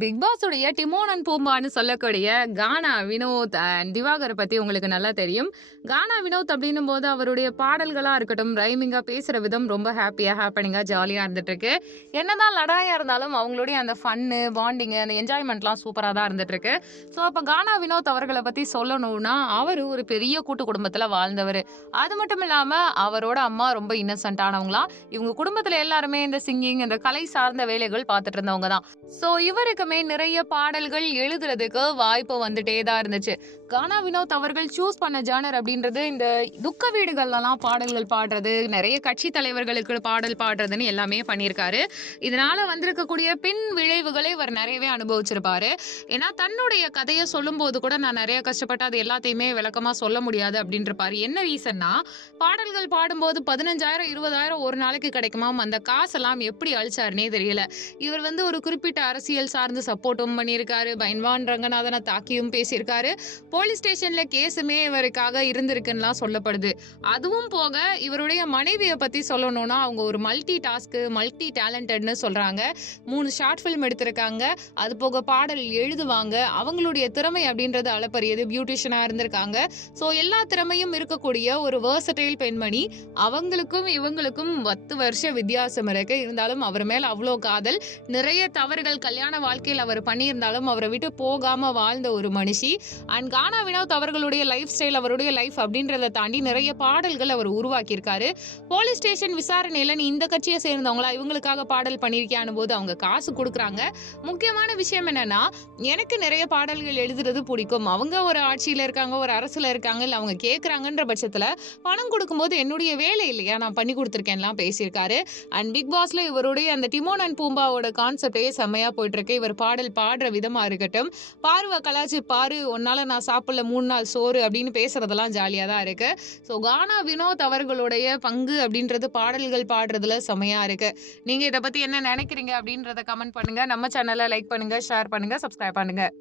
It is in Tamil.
பிக் பாஸுடைய டிமோன் அண்ட் பூம்பான்னு சொல்லக்கூடிய கானா வினோத் அண்ட் திவாகரை பற்றி உங்களுக்கு நல்லா தெரியும். கானா வினோத் அப்படின்னும் போது அவருடைய பாடல்களாக இருக்கட்டும் ரைமிங்காக பேசுகிற விதம் ரொம்ப ஹாப்பியாக ஹாப்பனிங்காக ஜாலியாக இருந்துட்டுருக்கு. என்ன என்னதான் லடாயாக இருந்தாலும் அவங்களுடைய அந்த ஃபன்னு பாண்டிங்கு அந்த என்ஜாய்மெண்ட்லாம் சூப்பராக தான் இருந்துட்டுருக்கு. ஸோ அப்போ கானா வினோத் அவர்களை பற்றி சொல்லணும்னா அவர் ஒரு பெரிய கூட்டு குடும்பத்தில் வாழ்ந்தவர். அது மட்டும் இல்லாமல் அவரோட அம்மா ரொம்ப இன்னசென்ட்டானவங்களா இவங்க குடும்பத்தில் எல்லாருமே இந்த சிங்கிங் இந்த கலை சார்ந்த வேலைகள் பார்த்துட்டு இருந்தவங்க தான். ஸோ இவருக்கு பக்கமே நிறைய பாடல்கள் எழுதுறதுக்கு வாய்ப்பு வந்துட்டே தான் இருந்துச்சு. கானா வினோத் அவர்கள் சூஸ் பண்ண ஜானர் அப்படின்றது இந்த துக்க வீடுகள்லாம் பாடல்கள் பாடுறது நிறைய கட்சி தலைவர்களுக்கு பாடல் பாடுறதுன்னு எல்லாமே பண்ணியிருக்காரு. இதனால வந்திருக்கக்கூடிய பின் விளைவுகளை இவர் நிறையவே அனுபவிச்சிருப்பாரு. ஏன்னா தன்னுடைய கதையை சொல்லும்போது கூட நான் நிறைய கஷ்டப்பட்டு அது எல்லாத்தையுமே விளக்கமாக சொல்ல முடியாது அப்படின்றப்பாரு என்ன ரீசன்னா பாடல்கள் பாடும்போது பதினஞ்சாயிரம் இருபதாயிரம் ஒரு நாளைக்கு கிடைக்குமா அந்த காசெல்லாம் எப்படி அழிச்சாருன்னே தெரியல. இவர் வந்து ஒரு குறிப்பிட்ட அரசியல் சார்ந்து சப்போர்ட்டும் பண்ணியிருக்காரு. பைன்வான் ரங்கநாதனை தாக்கியும் பேசியிருக்காரு. போலீஸ் ஸ்டேஷன்ல கேஸுமே இவருக்காக இருந்திருக்குன்னுலாம் சொல்லப்படுது. அதுவும் போக இவருடைய மனைவியை பத்தி சொல்லணும்னா அவங்க ஒரு மல்டி டாஸ்க்கு மல்டி டேலண்டட்னு சொல்றாங்க. மூணு ஷார்ட் ஃபிலிம் எடுத்திருக்காங்க. அது போக பாடல் எழுதுவாங்க. அவங்களுடைய திறமை அப்படின்றது அளப்பரியது. பியூட்டிஷியனாக இருந்திருக்காங்க. ஸோ எல்லா திறமையும் இருக்கக்கூடிய ஒரு வேர்சட்டைல் பெண்மணி. அவங்களுக்கும் இவங்களுக்கும் பத்து வருஷ வித்தியாசம் இருக்கு. இருந்தாலும் அவர் மேல அவ்வளோ காதல். நிறைய தவறுகள் கல்யாண வாழ்க்கையில் அவர் பண்ணியிருந்தாலும் அவரை விட்டு போகாமல் வாழ்ந்த ஒரு மனுஷி. அண்ட் கானா வினோத் அவர்களுடைய லைஃப் ஸ்டைல் அவருடைய லைஃப் அப்படின்றத தாண்டி நிறைய பாடல்கள் அவர் உருவாக்கியிருக்காரு. போலீஸ் ஸ்டேஷன் விசாரணையில் நீ இந்த கட்சியை சேர்ந்தவங்களா? இவங்களுக்காக பாடல் பண்ணியிருக்கியான்னு போது அவங்க காசு கொடுக்குறாங்க. முக்கியமான விஷயம் என்னன்னா எனக்கு நிறைய பாடல்கள் எழுதுறது பிடிக்கும். அவங்க ஒரு ஆட்சியில் இருக்காங்க ஒரு அரசில் இருக்காங்க இல்லை அவங்க கேட்குறாங்கன்ற பட்சத்தில் பணம் கொடுக்கும்போது என்னுடைய வேலை இல்லையா? நான் பண்ணி கொடுத்துருக்கேன்லாம் பேசியிருக்காரு. அண்ட் பிக் பாஸ்ல இவருடைய அந்த டிமோன் அண்ட் பூம்பாவோட கான்செப்டே செம்மையா போயிட்டு இருக்கு. இவர் பாடல் பாடுற விதமாக இருக்கட்டும். பார்வை கலாச்சி பாரு உன்னால் நான் சாப்பிடல மூணு நாள் சோறு அப்படின்னு பேசுகிறதெல்லாம் ஜாலியாக தான் இருக்குது ஸோ கானா வினோத் அவர்களுடைய பங்கு அப்படின்றது பாடல்கள் பாடுறதுல செமையாக இருக்குது நீங்கள் இதை பற்றி என்ன நினைக்கிறீங்க அப்படின்றத கமெண்ட் பண்ணுங்கள் நம்ம சேனலை லைக் பண்ணுங்கள் ஷேர் பண்ணுங்கள் சப்ஸ்கிரைப் பண்ணுங்கள்